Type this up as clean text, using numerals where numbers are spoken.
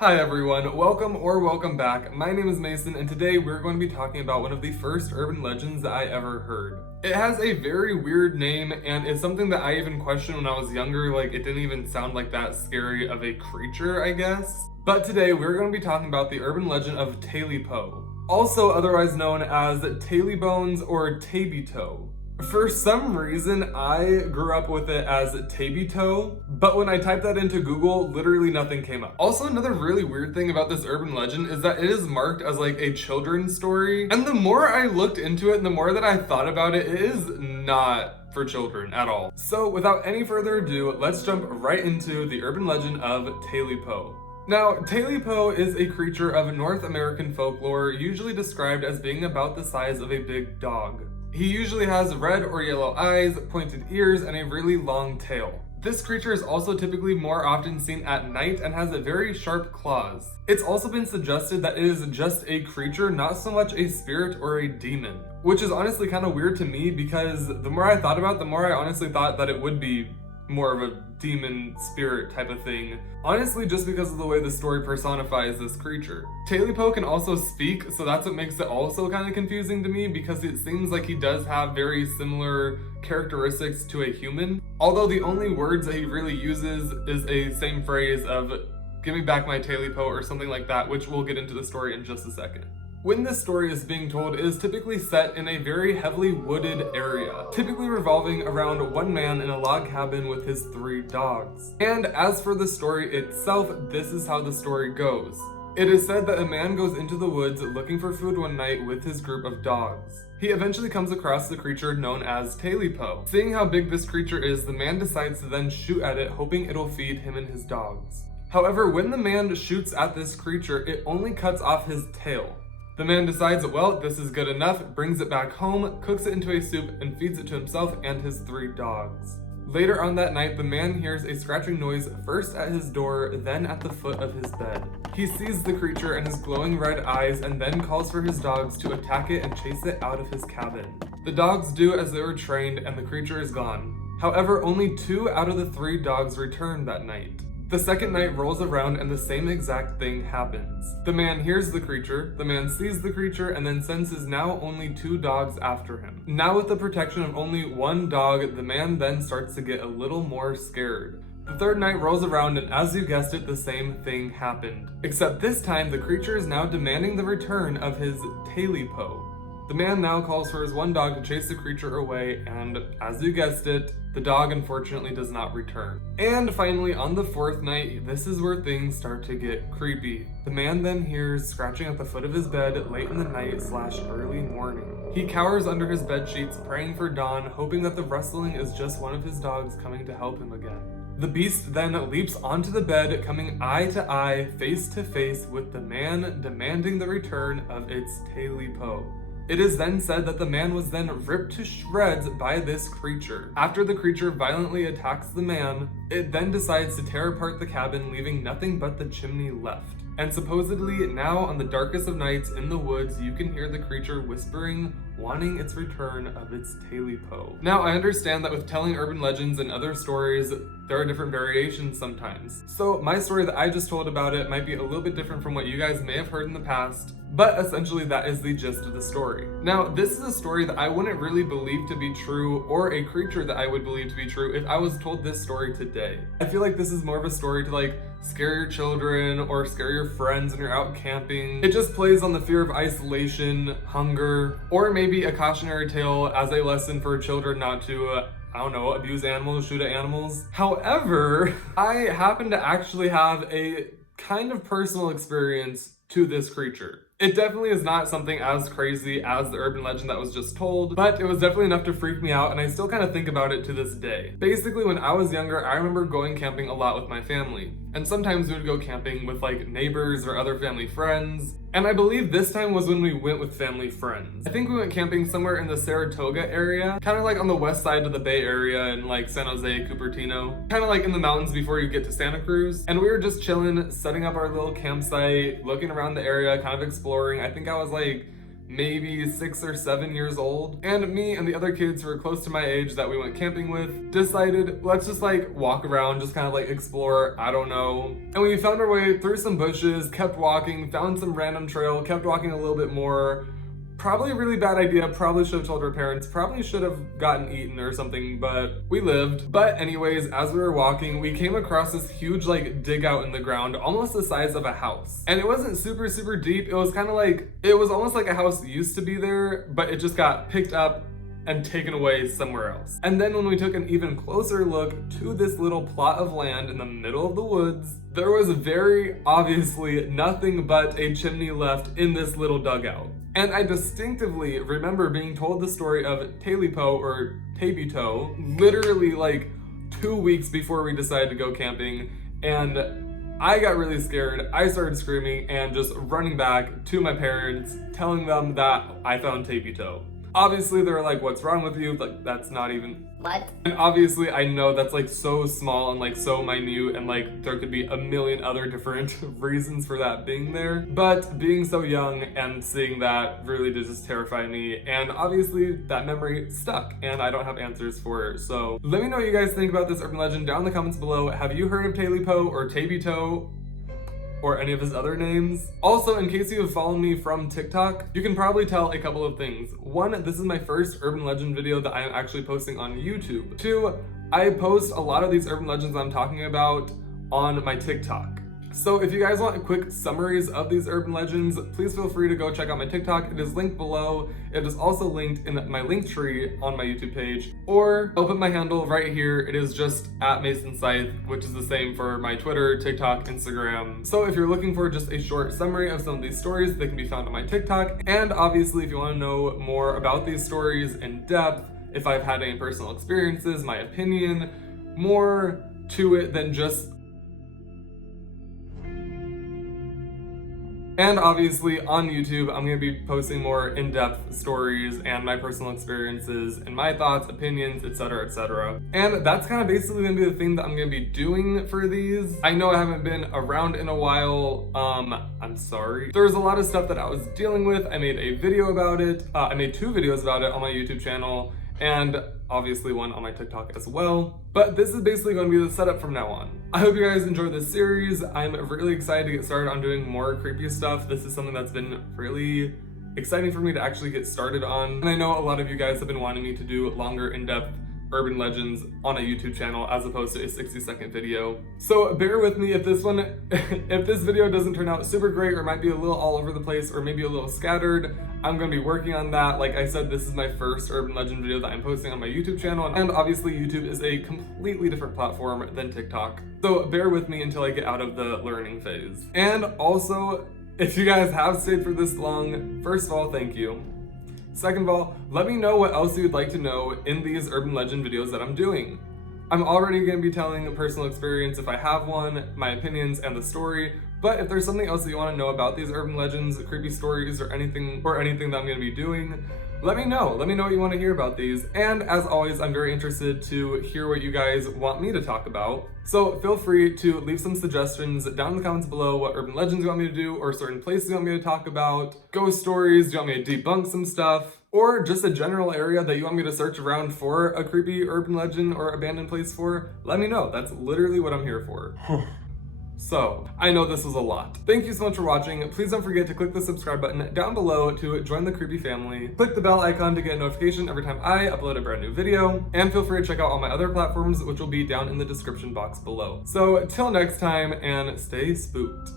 Hi everyone, welcome back. My name is Mason and today we're going to be talking about one of the first urban legends that I ever heard. It has a very weird name and it's something that I even questioned when I was younger, like it didn't even sound like that scary of a creature, I guess. But today we're going to be talking about the urban legend of Tailypo, also otherwise known as Tailybones or Tabito. For some reason, I grew up with it as Tabito, but when I typed that into Google, literally nothing came up. Also, another really weird thing about this urban legend is that it is marked as like a children's story. And the more I looked into it and the more that I thought about it, it is not for children at all. So without any further ado, let's jump right into the urban legend of Tailypo. Now, Tailypo is a creature of North American folklore, usually described as being about the size of a big dog. He usually has red or yellow eyes, pointed ears, and a really long tail. This creature is also typically more often seen at night and has very sharp claws. It's also been suggested that it is just a creature, not so much a spirit or a demon. Which is honestly kind of weird to me because the more I thought about it, the more I honestly thought that it would be more of a demon spirit type of thing. Honestly, just because of the way the story personifies this creature. Tailypo can also speak, so that's what makes it also kind of confusing to me because it seems like he does have very similar characteristics to a human. Although the only words that he really uses is a same phrase of "give me back my Tailypo" or something like that, which we'll get into the story in just a second. When this story is being told, it is typically set in a very heavily wooded area, typically revolving around one man in a log cabin with his 3 dogs. And as for the story itself, this is how the story goes. It is said that a man goes into the woods looking for food one night with his group of dogs. He eventually comes across the creature known as Tailypo. Seeing how big this creature is, the man decides to then shoot at it, hoping it'll feed him and his dogs. However, when the man shoots at this creature, it only cuts off his tail. The man decides, well, this is good enough, brings it back home, cooks it into a soup, and feeds it to himself and his 3 dogs. Later on that night, the man hears a scratching noise first at his door, then at the foot of his bed. He sees the creature and his glowing red eyes and then calls for his dogs to attack it and chase it out of his cabin. The dogs do as they were trained and the creature is gone. However, only 2 out of the 3 dogs return that night. The second night rolls around and the same exact thing happens. The man hears the creature, the man sees the creature, and then sends his now only 2 dogs after him. Now with the protection of only 1 dog, the man then starts to get a little more scared. The third night rolls around and as you guessed it, the same thing happened. Except this time, the creature is now demanding the return of his Tailypo. The man now calls for his 1 dog to chase the creature away, and as you guessed it, the dog unfortunately does not return. And finally, on the 4th night, this is where things start to get creepy. The man then hears scratching at the foot of his bed late in the night / early morning. He cowers under his bed sheets, praying for dawn, hoping that the rustling is just one of his dogs coming to help him again. The beast then leaps onto the bed, coming eye to eye, face to face with the man, demanding the return of its Tailypo. It is then said that the man was then ripped to shreds by this creature. After the creature violently attacks the man, it then decides to tear apart the cabin, leaving nothing but the chimney left. And supposedly, now on the darkest of nights in the woods, you can hear the creature whispering, wanting its return of its Tailypo. Now, I understand that with telling urban legends and other stories, there are different variations sometimes. So my story that I just told about it might be a little bit different from what you guys may have heard in the past, but essentially that is the gist of the story. Now, this is a story that I wouldn't really believe to be true, or a creature that I would believe to be true if I was told this story today. I feel like this is more of a story to like scare your children or scare your friends when you're out camping. It just plays on the fear of isolation, hunger, or maybe a cautionary tale as a lesson for children not to I don't know, abuse animals, shoot at animals. However, I happen to actually have a kind of personal experience to this creature. It definitely is not something as crazy as the urban legend that was just told, but it was definitely enough to freak me out, and I still kind of think about it to this day. Basically, when I was younger, I remember going camping a lot with my family, and sometimes we would go camping with like neighbors or other family friends, and I believe this time was when we went with family friends. I think we went camping somewhere in the Saratoga area, kind of like on the west side of the Bay Area in like San Jose, Cupertino, kind of like in the mountains before you get to Santa Cruz, and we were just chilling, setting up our little campsite, looking around the area, kind of exploring. I think I was like maybe 6 or 7 years old, and me and the other kids who were close to my age that we went camping with decided, let's just like walk around, just kind of like explore, I don't know. And we found our way through some bushes, kept walking, found some random trail, kept walking a little bit more. Probably a really bad idea, probably should have told our parents, probably should have gotten eaten or something, but we lived. But anyways, as we were walking, we came across this huge like dig out in the ground, almost the size of a house. And it wasn't super deep, it was kind of like, it was almost like a house used to be there, but it just got picked up and taken away somewhere else. And then when we took an even closer look to this little plot of land in the middle of the woods, there was very obviously nothing but a chimney left in this little dugout. And I distinctively remember being told the story of Tailypo or Taily Po literally like 2 weeks before we decided to go camping, and I got really scared. I started screaming and just running back to my parents, telling them that I found Taily Po. Obviously they were like, what's wrong with you? Like, that's not even... What? And obviously I know that's like so small and like so minute, and like there could be a million other different reasons for that being there. But being so young and seeing that really did just terrify me. And obviously that memory stuck and I don't have answers for it. So let me know what you guys think about this urban legend down in the comments below. Have you heard of Tailypo or Taily Po? Or any of his other names. Also, in case you have followed me from TikTok, you can probably tell a couple of things. One, this is my first urban legend video that I am actually posting on YouTube. Two, I post a lot of these urban legends I'm talking about on my TikTok. So if you guys want quick summaries of these urban legends, please feel free to go check out my TikTok. It is linked below. It is also linked in my link tree on my YouTube page, or I'll put my handle right here. It is just @Scythe, which is the same for my Twitter, TikTok, Instagram. So if you're looking for just a short summary of some of these stories, they can be found on my TikTok. And obviously, if you want to know more about these stories in depth, if I've had any personal experiences, my opinion, more to it than just... And obviously on YouTube, I'm going to be posting more in-depth stories and my personal experiences and my thoughts, opinions, etc, etc. And that's kind of basically going to be the thing that I'm going to be doing for these. I know I haven't been around in a while. I'm sorry. There was a lot of stuff that I was dealing with. I made a video about it. I made 2 videos about it on my YouTube channel, and obviously one on my TikTok as well. But this is basically going to be the setup from now on. I hope you guys enjoyed this series. I'm really excited to get started on doing more creepy stuff. This is something that's been really exciting for me to actually get started on. And I know a lot of you guys have been wanting me to do longer, in-depth urban legends on a YouTube channel as opposed to a 60-second video. So bear with me if this one, if this video doesn't turn out super great or might be a little all over the place or maybe a little scattered. I'm going to be working on that. Like I said, this is my first urban legend video that I'm posting on my YouTube channel, and obviously YouTube is a completely different platform than TikTok. So bear with me until I get out of the learning phase. And also, if you guys have stayed for this long, first of all, thank you. Second of all, let me know what else you'd like to know in these urban legend videos that I'm doing. I'm already going to be telling a personal experience if I have one, my opinions, and the story. But if there's something else that you want to know about these urban legends, creepy stories, or anything that I'm going to be doing, let me know. Let me know what you want to hear about these. And as always, I'm very interested to hear what you guys want me to talk about. So feel free to leave some suggestions down in the comments below, what urban legends you want me to do, or certain places you want me to talk about, ghost stories, do you want me to debunk some stuff, or just a general area that you want me to search around for a creepy urban legend or abandoned place for. Let me know. That's literally what I'm here for. So, I know this was a lot. Thank you so much for watching. Please don't forget to click the subscribe button down below to join the creepy family. Click the bell icon to get a notification every time I upload a brand new video. And feel free to check out all my other platforms, which will be down in the description box below. So, till next time, and stay spooked.